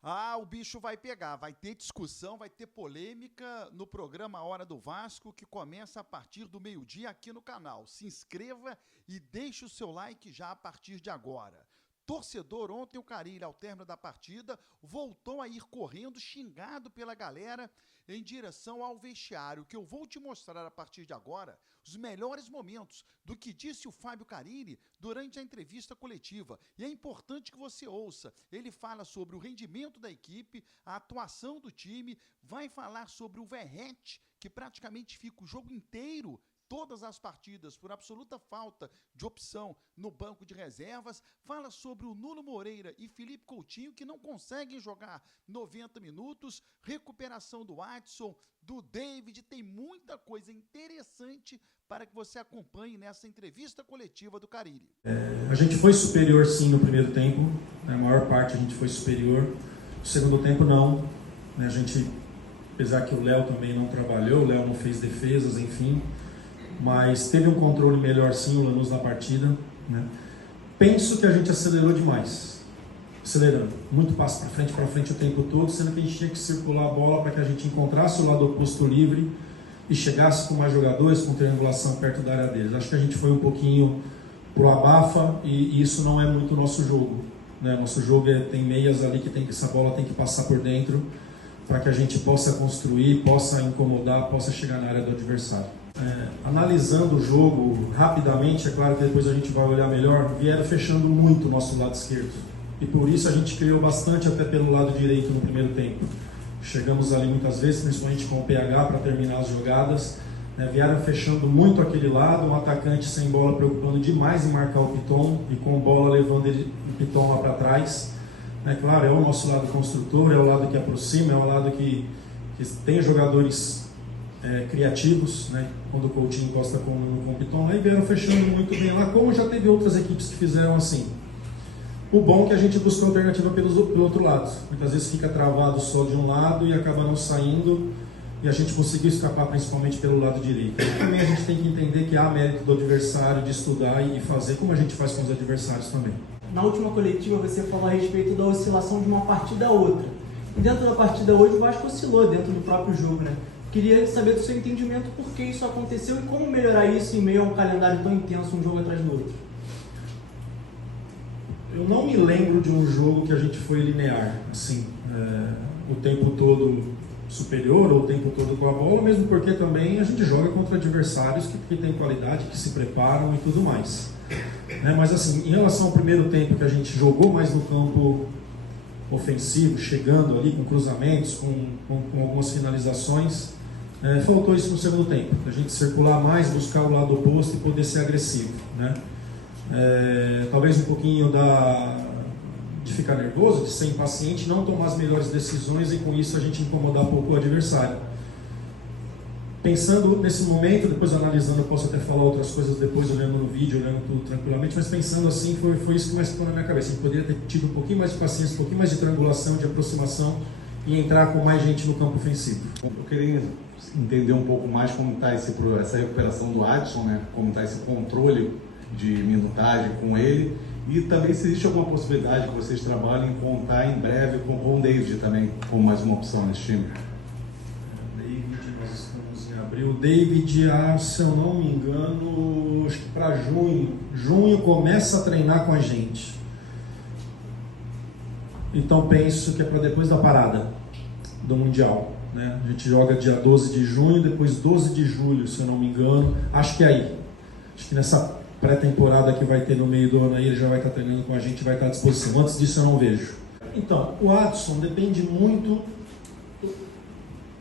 Ah, o bicho vai pegar, vai ter discussão, vai ter polêmica no programa Hora do Vasco, que começa a partir do meio-dia aqui no canal. Se inscreva e deixe o seu like já a partir de agora. Torcedor, ontem o Carille, ao término da partida, voltou a ir correndo, xingado pela galera, em direção ao vestiário, que eu vou te mostrar a partir de agora os melhores momentos do que disse o Fábio Carille durante a entrevista coletiva. E é importante que você ouça. Ele fala sobre o rendimento da equipe, a atuação do time, vai falar sobre o Verratti, que praticamente fica o jogo inteiro, todas as partidas, por absoluta falta de opção no banco de reservas, fala sobre o Nuno Moreira e Felipe Coutinho, que não conseguem jogar 90 minutos, recuperação do Adson, do David, tem muita coisa interessante para que você acompanhe nessa entrevista coletiva do Carille. A gente foi superior sim no primeiro tempo, a maior parte a gente foi superior, no segundo tempo não, a gente, apesar que o Léo também não trabalhou, o Léo não fez defesas, enfim, mas teve um controle melhor sim o Lanús na partida, né? Penso que a gente acelerou demais, acelerando, muito passo para frente o tempo todo, sendo que a gente tinha que circular a bola para que a gente encontrasse o lado oposto livre e chegasse com mais jogadores, com triangulação perto da área deles. Acho que a gente foi um pouquinho pro abafa e isso não é muito o nosso jogo, né? Nosso jogo tem meias ali que essa bola tem que passar por dentro para que a gente possa construir, possa incomodar, possa chegar na área do adversário. Analisando o jogo rapidamente, é claro que depois a gente vai olhar melhor, vieram fechando muito o nosso lado esquerdo. E por isso a gente criou bastante até pelo lado direito no primeiro tempo. Chegamos ali muitas vezes, principalmente com o PH, para terminar as jogadas. Vieram fechando muito aquele lado, um atacante sem bola preocupando demais em marcar o Piton e com bola levando o Piton lá para trás. Claro, é o nosso lado construtor, é o lado que aproxima, é o lado que tem jogadores criativos, né? Quando o Coutinho encosta com o Piton, aí vieram fechando muito bem lá, como já teve outras equipes que fizeram assim. O bom é que a gente busca alternativa pelo outro lado. Muitas vezes fica travado só de um lado e acaba não saindo, e a gente conseguiu escapar principalmente pelo lado direito. E também a gente tem que entender que há mérito do adversário de estudar e fazer como a gente faz com os adversários também. Na última coletiva você falou a respeito da oscilação de uma partida a outra. E dentro da partida hoje o Vasco oscilou dentro do próprio jogo, né? Queria saber do seu entendimento por que isso aconteceu e como melhorar isso em meio a um calendário tão intenso, um jogo atrás do outro. Eu não me lembro de um jogo que a gente foi linear, assim, o tempo todo superior ou o tempo todo com a bola, mesmo porque também a gente joga contra adversários que têm qualidade, que se preparam e tudo mais. Mas assim, em relação ao primeiro tempo que a gente jogou mais no campo ofensivo, chegando ali com cruzamentos, com algumas finalizações, faltou isso no segundo tempo, a gente circular mais, buscar o lado oposto e poder ser agressivo, né? Talvez um pouquinho de ficar nervoso, de ser impaciente, não tomar as melhores decisões e com isso a gente incomodar um pouco o adversário. Pensando nesse momento, depois analisando, eu posso até falar outras coisas depois, olhando no vídeo, olhando tudo tranquilamente, mas pensando assim, foi isso que mais ficou na minha cabeça. A gente poderia ter tido um pouquinho mais de paciência, um pouquinho mais de triangulação, de aproximação e entrar com mais gente no campo ofensivo. Eu queria entender um pouco mais como está essa recuperação do Adson, né? Como está esse controle de minutagem com ele, e também se existe alguma possibilidade que vocês trabalhem em contar em breve com o David também como mais uma opção nesse time. Nós estamos em abril. O David, se eu não me engano, acho que para junho começa a treinar com a gente. Então penso que é para depois da parada do Mundial, né? A gente joga dia 12 de junho, depois 12 de julho, se eu não me engano. Acho que é aí. Acho que nessa pré-temporada que vai ter no meio do ano aí, ele já vai estar treinando com a gente, vai estar à disposição. Antes disso eu não vejo. Então, o Adson depende muito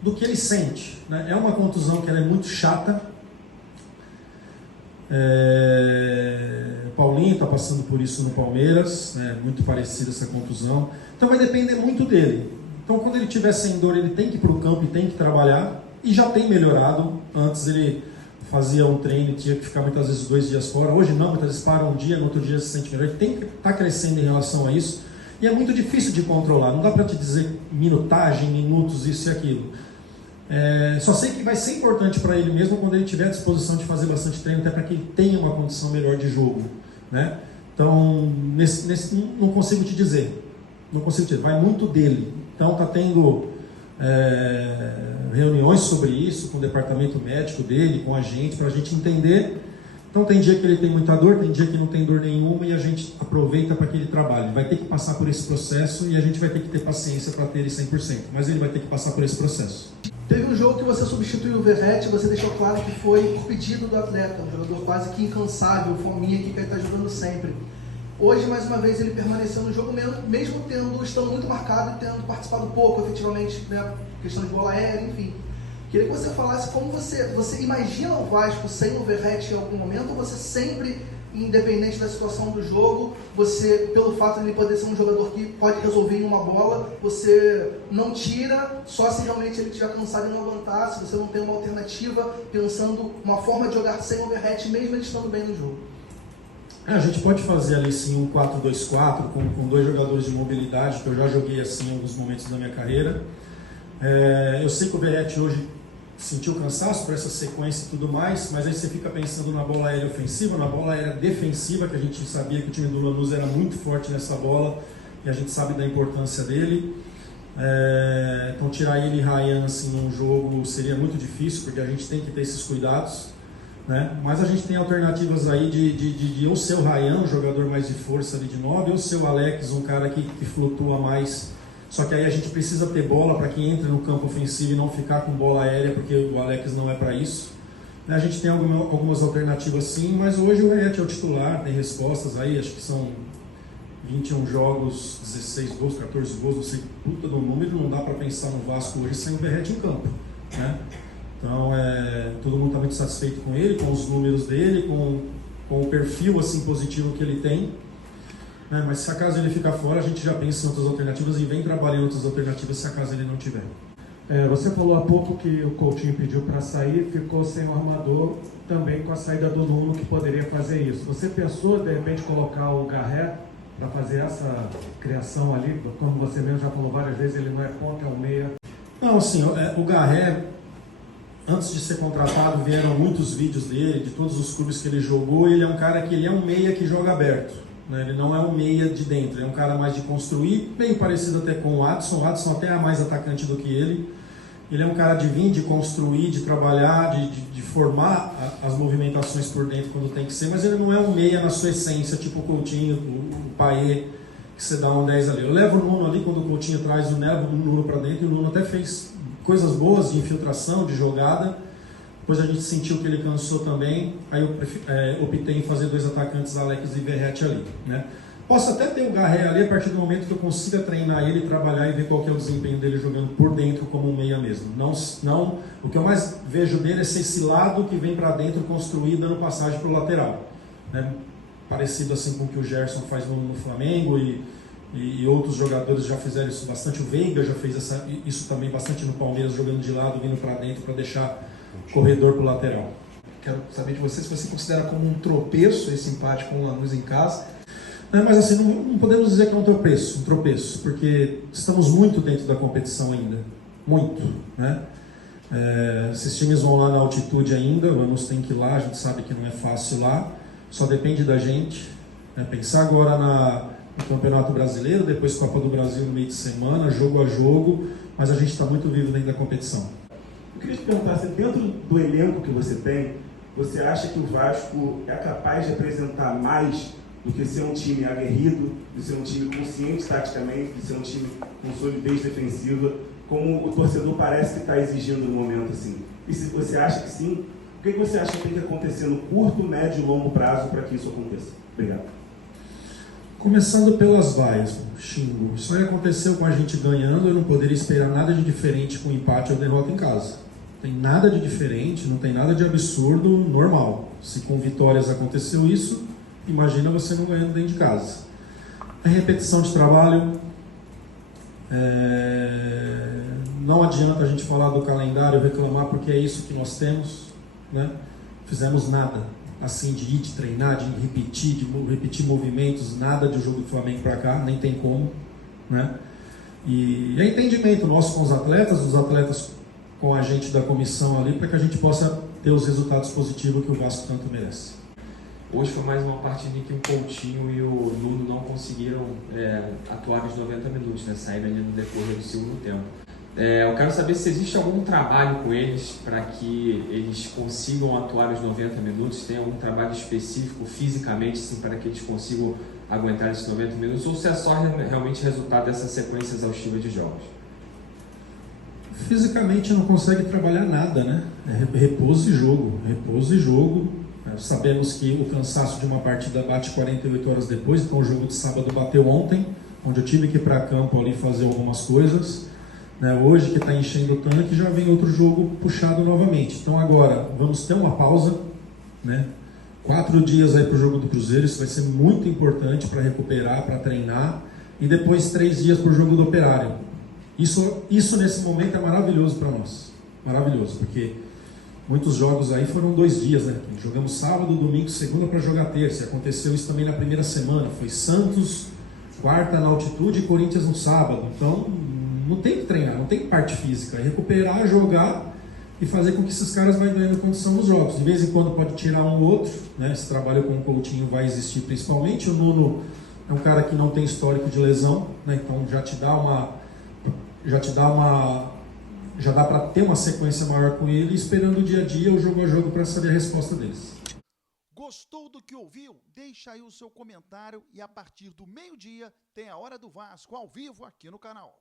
do que ele sente, né? É uma contusão que ela é muito chata. O Paulinho está passando por isso no Palmeiras, né? Muito parecida essa contusão. Então vai depender muito dele. Então quando ele estiver sem dor, ele tem que ir para o campo e tem que trabalhar. E já tem melhorado. Antes ele fazia um treino e tinha que ficar muitas vezes 2 dias fora. Hoje não, muitas vezes para um dia, no outro dia se sente melhor. Ele tem que estar crescendo em relação a isso. E é muito difícil de controlar. Não dá para te dizer minutagem, minutos, isso e aquilo. Só sei que vai ser importante para ele mesmo quando ele tiver a disposição de fazer bastante treino, até para que ele tenha uma condição melhor de jogo, né? Então, não consigo te dizer. não consigo dizer, vai muito dele. Então está tendo reuniões sobre isso com o departamento médico dele, com a gente, para a gente entender. Então tem dia que ele tem muita dor, tem dia que não tem dor nenhuma e a gente aproveita para que ele trabalhe. Ele vai ter que passar por esse processo e a gente vai ter que ter paciência para ter ele 100%, mas ele vai ter que passar por esse processo. Teve um jogo que você substituiu o Verratti, você deixou claro que foi por pedido do atleta, um jogador quase que incansável, fominha que está jogando sempre. Hoje, mais uma vez, ele permaneceu no jogo mesmo estando muito marcado e tendo participado pouco, efetivamente, né, questão de bola aérea, enfim. Queria que você falasse como você imagina o Vasco sem o Verratti em algum momento, ou você sempre, independente da situação do jogo, você, pelo fato de ele poder ser um jogador que pode resolver em uma bola, você não tira, só se realmente ele estiver cansado e não aguentar, se você não tem uma alternativa, pensando uma forma de jogar sem o Verratti, mesmo ele estando bem no jogo. A gente pode fazer ali sim um 4-2-4 com 2 jogadores de mobilidade, que eu já joguei assim em alguns momentos da minha carreira. Eu sei que o Verratti hoje sentiu cansaço por essa sequência e tudo mais, mas aí você fica pensando na bola aérea ofensiva, na bola aérea defensiva, que a gente sabia que o time do Lanús era muito forte nessa bola e a gente sabe da importância dele. Então tirar ele e Ryan assim, num jogo seria muito difícil, porque a gente tem que ter esses cuidados, né? Mas a gente tem alternativas aí de ou ser o Ryan, um jogador mais de força ali de 9, ou ser o Alex, um cara que flutua mais. Só que aí a gente precisa ter bola para que entre no campo ofensivo e não ficar com bola aérea, porque o Alex não é para isso. A gente tem algumas alternativas sim, mas hoje o Verratti é o titular, tem respostas aí, acho que são 21 jogos, 16 gols, 14 gols, não sei, puta do número, não dá para pensar no Vasco hoje sem o Verratti em campo, né? Então, todo mundo está muito satisfeito com ele, com os números dele, com o perfil assim, positivo que ele tem. Mas se acaso ele ficar fora, a gente já pensa em outras alternativas e vem trabalhando em outras alternativas se acaso ele não tiver. Você falou há pouco que o Coutinho pediu para sair, ficou sem o armador, também com a saída do Nuno que poderia fazer isso. Você pensou, de repente, colocar o Garré para fazer essa criação ali? Como você mesmo já falou várias vezes, ele não é ponta, é um meia. Não, assim, o Garré, antes de ser contratado, vieram muitos vídeos dele, de todos os clubes que ele jogou, e ele é um cara que ele é um meia que joga aberto. Ele não é um meia de dentro, ele é um cara mais de construir, bem parecido até com o Adson. O Adson até é mais atacante do que ele. Ele é um cara de vir, de construir, de trabalhar, de formar as movimentações por dentro quando tem que ser, mas ele não é um meia na sua essência, tipo o Coutinho, o Payet, que você dá um 10 ali. Eu levo o Nuno ali, quando o Coutinho traz o Nuno para dentro, e o Nuno até fez coisas boas de infiltração, de jogada. Depois a gente sentiu que ele cansou também, aí eu optei em fazer 2 atacantes, Alex e Verratti ali, né? Posso até ter o Garré ali a partir do momento que eu consiga treinar ele, trabalhar e ver qual que é o desempenho dele jogando por dentro como um meia mesmo. Não, o que eu mais vejo dele é ser esse lado que vem para dentro construir, dando passagem para o lateral, né? Parecido assim com o que o Gerson faz no Flamengo e outros jogadores já fizeram isso bastante. O Veiga já fez isso também bastante no Palmeiras, jogando de lado, vindo para dentro para deixar corredor para o lateral. Quero saber de você se você considera como um tropeço esse empate com o Lanús em casa. Mas assim, não podemos dizer que é um tropeço, porque estamos muito dentro da competição ainda, muito, né? Esses times vão lá na altitude ainda, o Lanús tem que ir lá, a gente sabe que não é fácil lá, só depende da gente, né? Pensar agora no Campeonato Brasileiro, depois Copa do Brasil no meio de semana, jogo a jogo, mas a gente está muito vivo dentro da competição. Eu queria te perguntar, se dentro do elenco que você tem, você acha que o Vasco é capaz de apresentar mais do que ser um time aguerrido, de ser um time consciente taticamente, de ser um time com solidez defensiva, como o torcedor parece que está exigindo no momento assim? E se você acha que sim, o que você acha que tem que acontecer no curto, médio e longo prazo para que isso aconteça? Obrigado. Começando pelas vaias, Xingo. Isso aí aconteceu com a gente ganhando, eu não poderia esperar nada de diferente com empate ou derrota em casa. Não tem nada de diferente, não tem nada de absurdo, normal. Se com vitórias aconteceu isso, imagina você não ganhando dentro de casa. A repetição de trabalho, não adianta a gente falar do calendário, reclamar, porque é isso que nós temos, né? Fizemos nada assim de ir, de treinar, de repetir movimentos, nada de jogo do Flamengo para cá, nem tem como, né? E é entendimento nosso com os atletas com a gente da comissão ali, para que a gente possa ter os resultados positivos que o Vasco tanto merece. Hoje foi mais uma partida em que o Coutinho e o Nuno não conseguiram atuar nos 90 minutos, né? Saíram ali no decorrer do segundo tempo. Eu quero saber se existe algum trabalho com eles para que eles consigam atuar os 90 minutos, tem algum trabalho específico fisicamente assim, para que eles consigam aguentar esses 90 minutos, ou se é só realmente resultado dessa sequência exaustiva de jogos? Fisicamente não consegue trabalhar nada, né? É repouso e jogo, repouso e jogo. Sabemos que o cansaço de uma partida bate 48 horas depois, então o jogo de sábado bateu ontem, onde eu tive que ir para campo ali fazer algumas coisas. Hoje que está enchendo o tanque, já vem outro jogo puxado novamente. Então agora vamos ter uma pausa, né? 4 dias aí para o jogo do Cruzeiro, isso vai ser muito importante para recuperar, para treinar, e depois 3 dias para o jogo do Operário. Isso nesse momento é maravilhoso para nós, maravilhoso, porque muitos jogos aí foram 2 dias, né? Jogamos sábado, domingo, segunda para jogar terça. Aconteceu isso também na primeira semana, foi Santos, quarta na altitude e Corinthians no sábado. Então não tem que treinar, não tem parte física, é recuperar, jogar e fazer com que esses caras vão ganhando condição nos jogos. De vez em quando pode tirar um ou outro, né? Esse trabalho com o Coutinho vai existir principalmente. O Nuno é um cara que não tem histórico de lesão, né? Então já dá para ter uma sequência maior com ele, esperando o dia a dia, o jogo a jogo, para saber a resposta deles. Gostou do que ouviu? Deixa aí o seu comentário e a partir do meio-dia tem a Hora do Vasco ao vivo aqui no canal.